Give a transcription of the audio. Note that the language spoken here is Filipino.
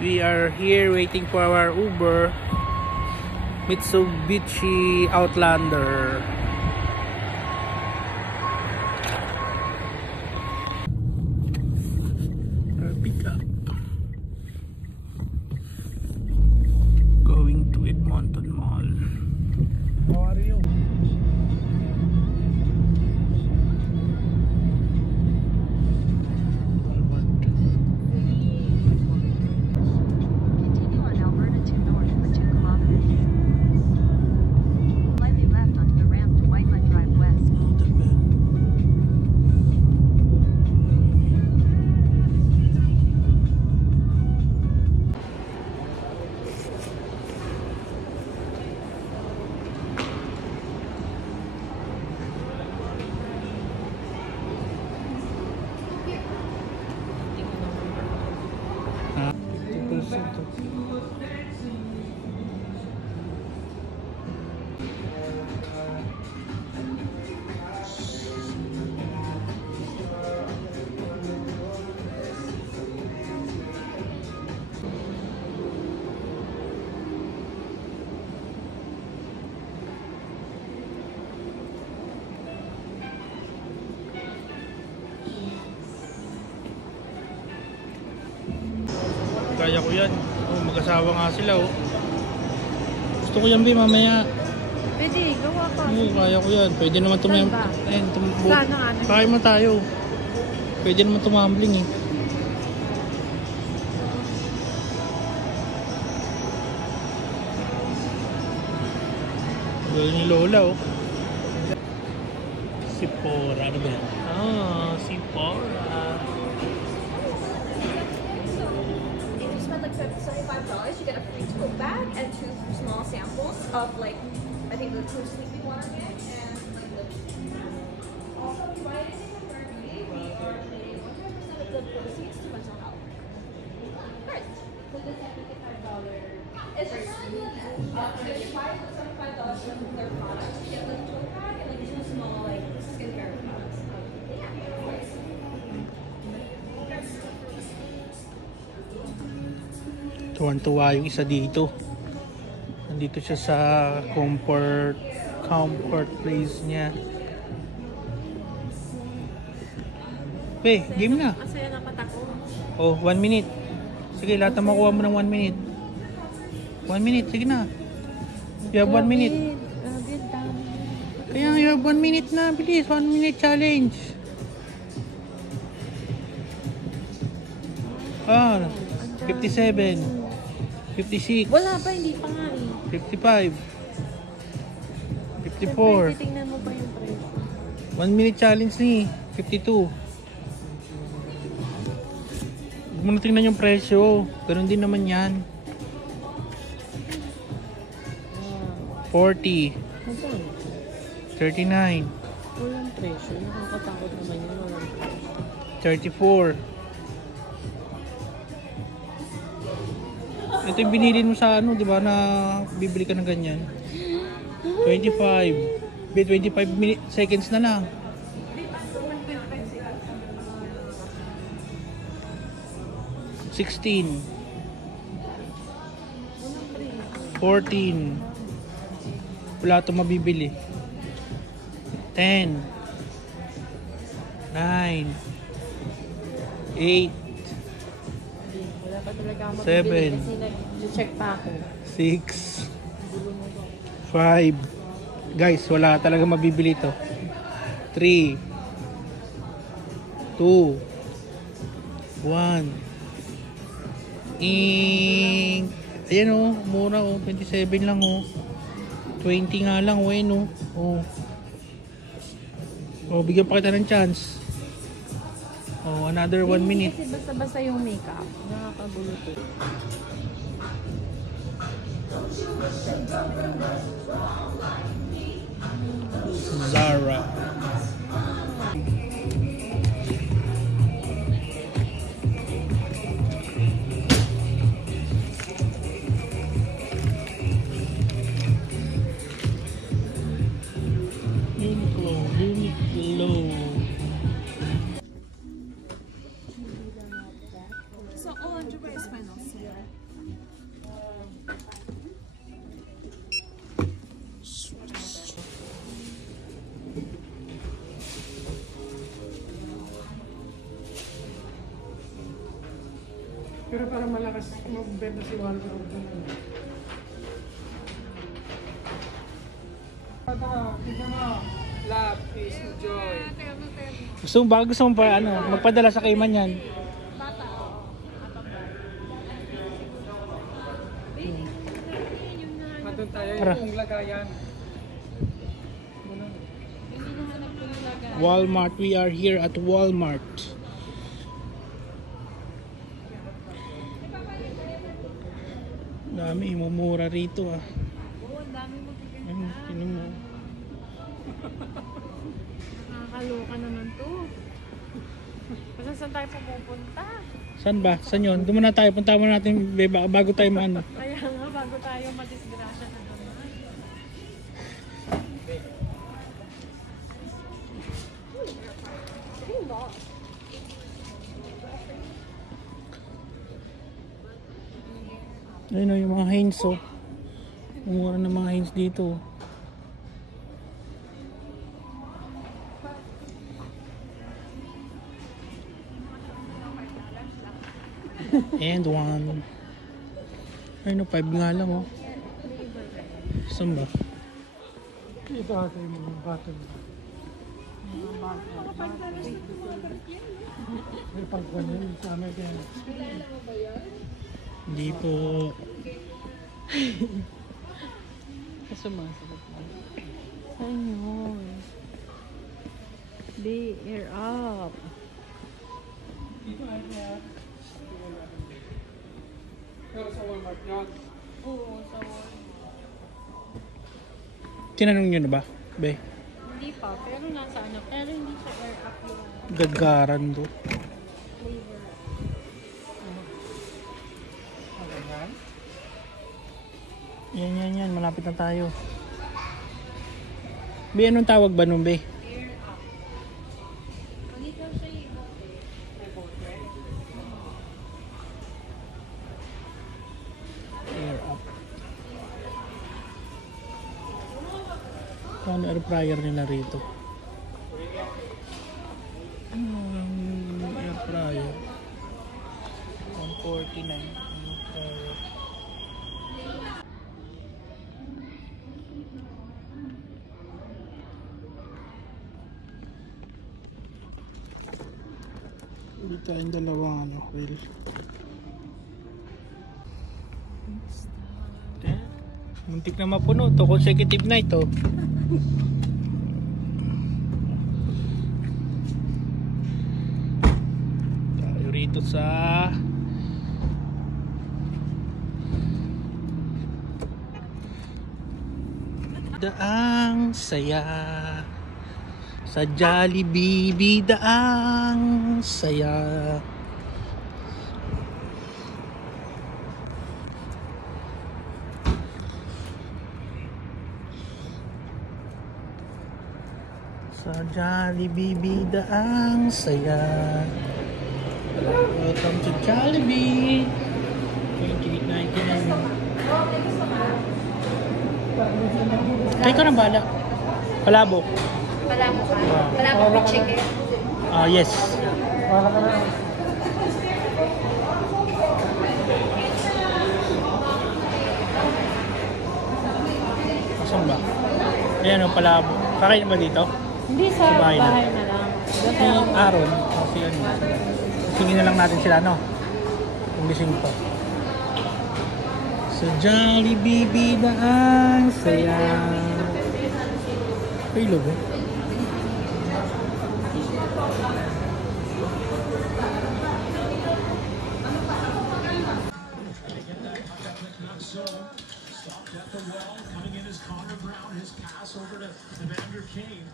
We are here waiting for our Uber. Mitsubishi Outlander. Pick up. Going to Edmonton Mall. How are you? Kaya ko yan. Oh, mag-asawa nga sila oh. Gusto ko yan, Bi, mamaya. Pwede, gawa ka. Oo, kaya ko yan. Pwede naman kaya mo tayo. Pwede naman tumambling eh. Gawin ni Lola oh. Sephora, ano ba yan? Ah, Sephora. $75, you get a free tote bag and 2 small samples of like, I think the 2 sleeping water kits and like the. Also, if you buy anything from Burberry, we are donating 100% of the proceeds to mental health. First, so this is $55. It's just kind of like if you buy the $75 from their products, you get like a tote bag and like 2 small like skincare products. Tuwan-tuwa yung isa dito. Nandito siya sa comfort place niya. Game na. Masaya na mata ko. Oh, 1 minute. Sige, lahat na makuha mo ng 1 minute. 1 minute, sige na. You have 1 minute. Kaya you have 1 minute na. Bilis, 1 minute challenge. Ah, 57. 56. Wala pa, hindi pa nga eh. 55. 54. Titingnan mo pa yung presyo. 1 minute challenge ni 52. Huwag mo na tingnan yung presyo. Ganun din naman yan. 40. 39. Walang presyo. Nakakatakot naman yun. Walang presyo. 34. Ito yung binili mo sa ano, di ba, na bibili ka ng ganyan. 25. 25 seconds na lang. 16. 14. Wala ito mabibili. 10. 9. 8. 7. Check pa ako. 6. 5. Guys, wala talaga mabibili to. 3. 2. 1. Ayan oh, mura oh, 27 lang oh. 20 nga lang oh, ayun oh. Oh, bigyan pa kita ng chance. Oh, another 1 minute. Kasi basta-basta yung makeup. Nakakagulot eh. Zara. Uniqlo. So all underwear is fine also. Pero parang malakas magbenta si Walter. Tignan mo. Love, peace, joy. Gusto mo pa ano, magpadala sa Cayman yan. Nandun tayo Tara. yung lagayan. Walmart, we are here at Walmart. Dami, mumura rito ah. Oo, ang dami mo bibenta. Ano, tinan mo. Nakakaloka naman to. Kasi saan tayo pupunta? Saan ba? Saan yun? Doon muna tayo. Punta muna natin bago tayo maano. Kaya nga, bago tayo madisgrasya na naman. Ayun o, yung mga Heinz oh. Umura ng mga Heinz dito. And one. Ayun o, 5 nga lang oh. Saan ba? Ito ata yung mga bottle. May pagkanin sa amin yan. Hindi po. Sumasagot na. Ayun. Be air up. Dito ay kaya. Pero sa Walmart yan. Oo, sa wall. Tinanong nyo na ba? Be? Hindi pa, pero nasa ano. Pero hindi siya air up yung Gagaran do. flavor. Yan. Malapit na tayo. Be, anong tawag ba nun, Be? Air up. Magita siya yung Air up. Ano air fryer nila rito? Air fryer. 149. Air fryer. Dito tayong dalawang reel. Muntik na mapuno to, consecutive night to. Tayo rito sa daang saya sa Jollibee, daang saya. Sa Jollibee, daang saya. Welcome to Jollibee. 28.99. Ay, ikaw nang bala. Palabok. Palabok ka? Palabok with chicken. Yes. Wala ka na. Saan ba? Ayan o, palabok. Kakain ba dito? Hindi sa Sa bahay bahay, na. na lang. Si Aaron. Kasi ano. Singin na lang natin sila, no? Kung gising pa. Sa Jollibee, daang saya. Ay, logo. Stopped at the well, coming in is Connor Brown. His pass over to Evander Kane.